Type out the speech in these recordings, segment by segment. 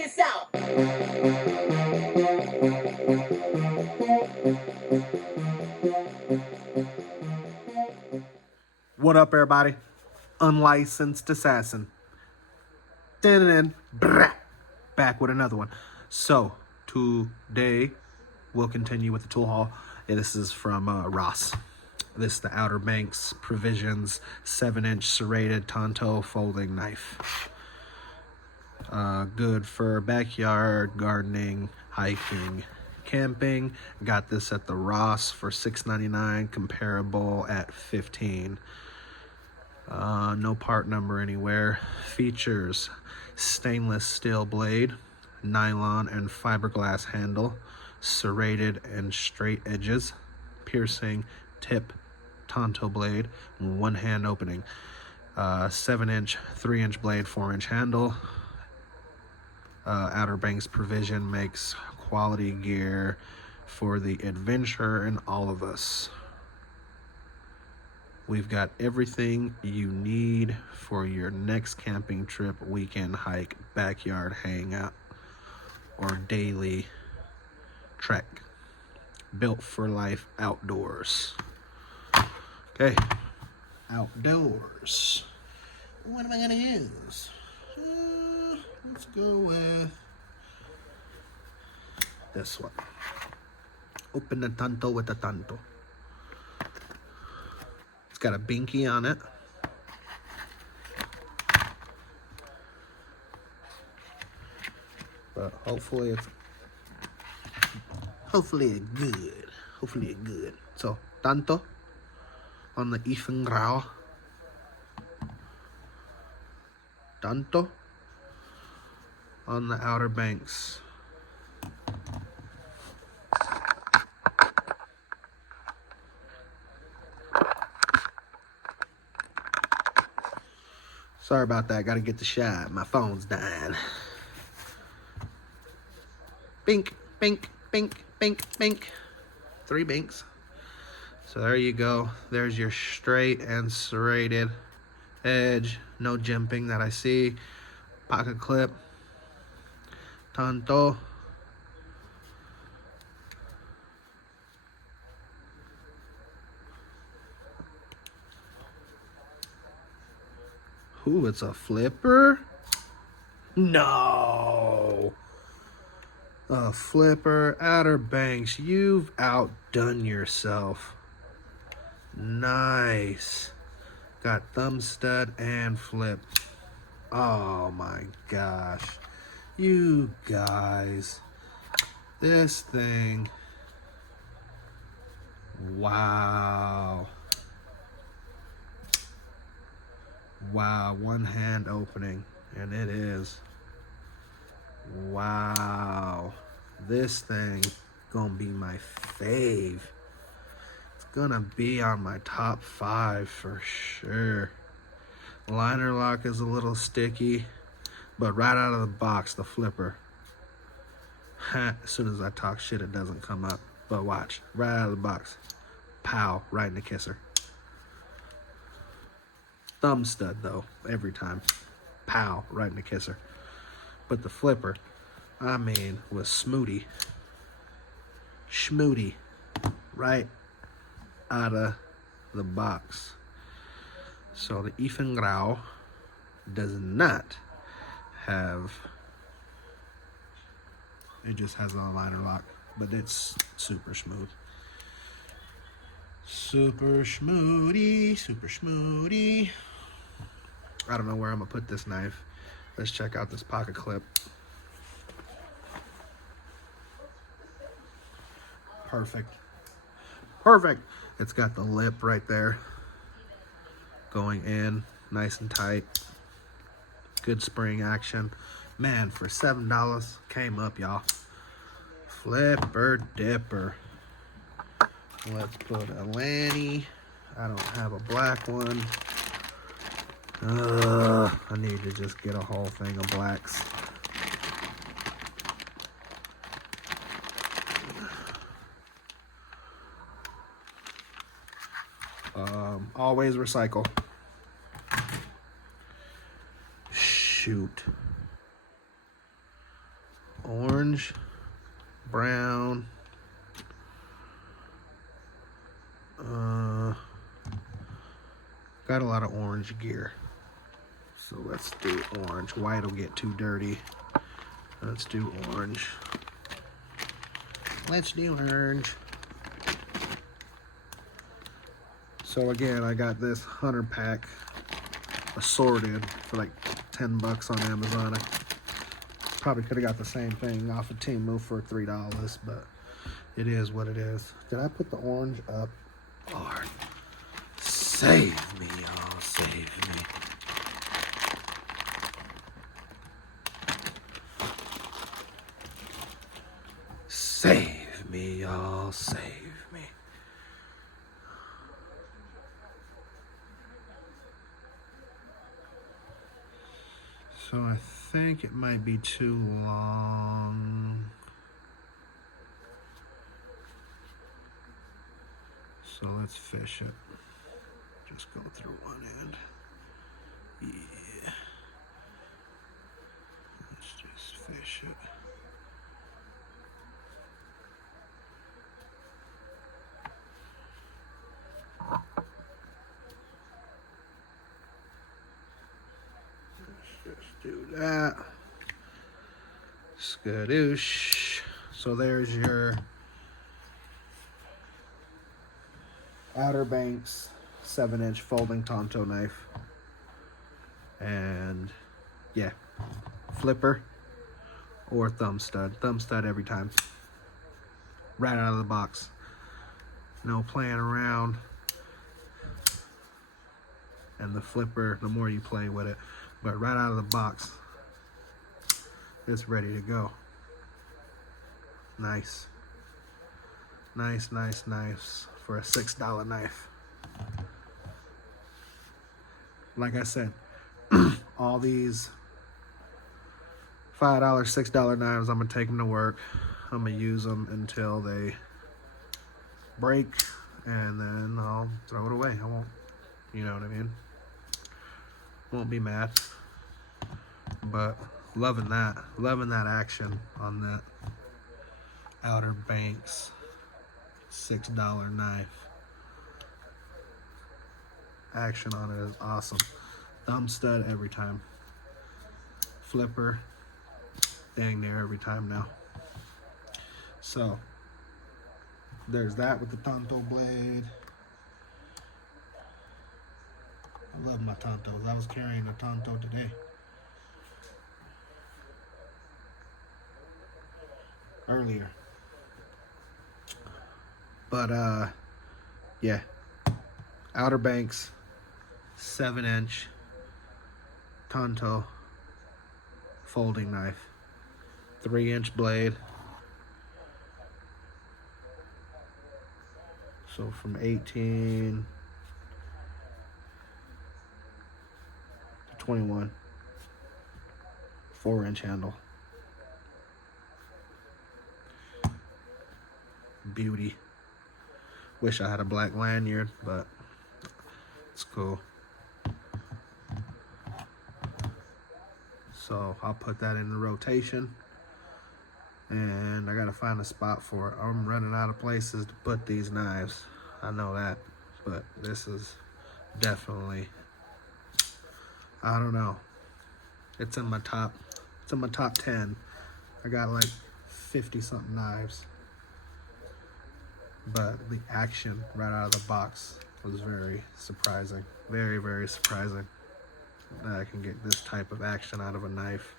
this out. What up, everybody? Unlicensed assassin. Back with another one. So, today we'll continue with the tool haul. This is from Ross. This is the Outerbanks Provisions 7-inch serrated Tonto folding knife. Good for backyard gardening, hiking, camping. Got this at the Ross for $6.99, comparable at $15. No part number anywhere. Features: stainless steel blade, nylon and fiberglass handle, serrated and straight edges, piercing tip Tonto blade, one hand opening, 7-inch, 3-inch blade, 4-inch handle. Outerbanks Provision makes quality gear for the adventurer and all of us. We've got everything you need for your next camping trip, weekend hike, backyard hangout, or daily trek. Built for life outdoors. Okay, outdoors. What am I gonna use? Let's go with this one. Open the Tonto with the Tonto. It's got a binky on it. But hopefully it's good. So, Tonto on the Ifengrau. Tonto on the Outerbanks. Sorry about that. Got to get the shot. My phone's dying. Bink, bink, bink, bink, bink. 3 binks. So there you go. There's your straight and serrated edge. No jimping that I see. Pocket clip. Tonto. Ooh, it's a flipper? No! A flipper. Outerbanks, you've outdone yourself. Nice. Got thumb stud and flip. Oh my gosh. You guys. This thing. Wow. Wow, one hand opening, and it is. Wow. This thing gonna be my fave. It's gonna be on my top 5 for sure. Liner lock is a little sticky, but right out of the box, the flipper. As soon as I talk shit, it doesn't come up. But watch, right out of the box. Pow, right in the kisser. Thumb stud though, every time. Pow, right in the kisser. But the flipper, I mean, was smooty. Schmooty. Right out of the box. So the Ifengrau does not have, it just has a liner lock, but it's super smooth. Super schmoody, super schmoody. I don't know where I'm gonna put this knife. Let's check out this pocket clip. Perfect. Perfect. It's got the lip right there going in nice and tight. Good spring action. Man, for $7, came up, y'all. Flipper dipper. Let's put a Lanny. I don't have a black one. I need to just get a whole thing of blacks. Always recycle. Shoot. orange, brown, got a lot of orange gear. So let's do orange. White will get too dirty. Let's do orange. Let's do orange. So again, I got this 100 pack assorted for like 10 bucks on Amazon. I probably could have got the same thing off of Temu for $3, but it is what it is. Did I put the orange up? Lord, save me, y'all, save me. Save me, y'all, save me. So I think it might be too long. So let's fish it. Just go through one end. Yeah. Let's just fish it. Let's just do that. Skadoosh. So there's your Outerbanks 7-inch folding Tonto knife. And yeah, flipper or thumb stud. Thumb stud every time. Right out of the box. No playing around. And the flipper, the more you play with it, but right out of the box, it's ready to go. Nice. Nice, nice, nice for a $6 knife. Like I said, all these $5, $6 knives, I'm gonna take them to work. I'm gonna use them until they break, and then I'll throw it away. I won't, you know what I mean? Won't be mad. But loving that action on that Outerbanks $6 knife. Action on it is awesome. Thumb stud every time. Flipper, dang near every time now. So there's that with the Tonto blade. I love my Tontos. I was carrying a Tonto today. Earlier. But yeah. Outerbanks 7-inch Tonto folding knife. 3-inch blade. So from 18 to 21. 4-inch handle. Beauty. Wish I had a black lanyard, but it's cool. So I'll put that in the rotation, and I gotta find a spot for it. I'm running out of places to put these knives. I know that, but this is definitely, I don't know. It's in my top 10. I got like 50 something knives. But the action right out of the box was very surprising. Very, very surprising that I can get this type of action out of a knife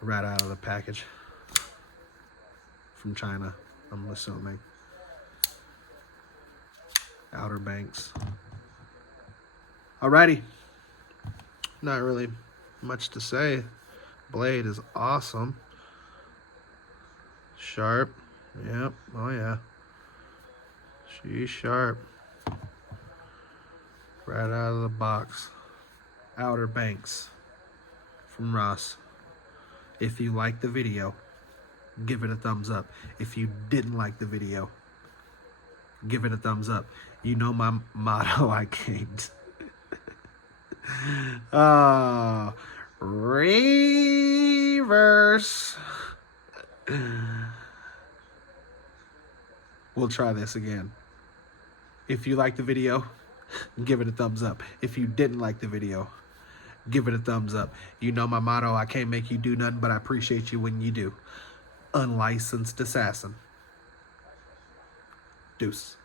right out of the package. From China, I'm assuming. Outerbanks. Alrighty. Not really much to say. Blade is awesome. Sharp. Yep. Oh yeah. She's sharp. Right out of the box. Outerbanks from Ross. If you like the video, give it a thumbs up. If you didn't like the video, give it a thumbs up. You know my motto, I can't. Reverse. we'll try this again. If you liked the video, give it a thumbs up. If you didn't like the video, give it a thumbs up. You know my motto, I can't make you do nothing, but I appreciate you when you do. Unlicensed assassin. Deuce.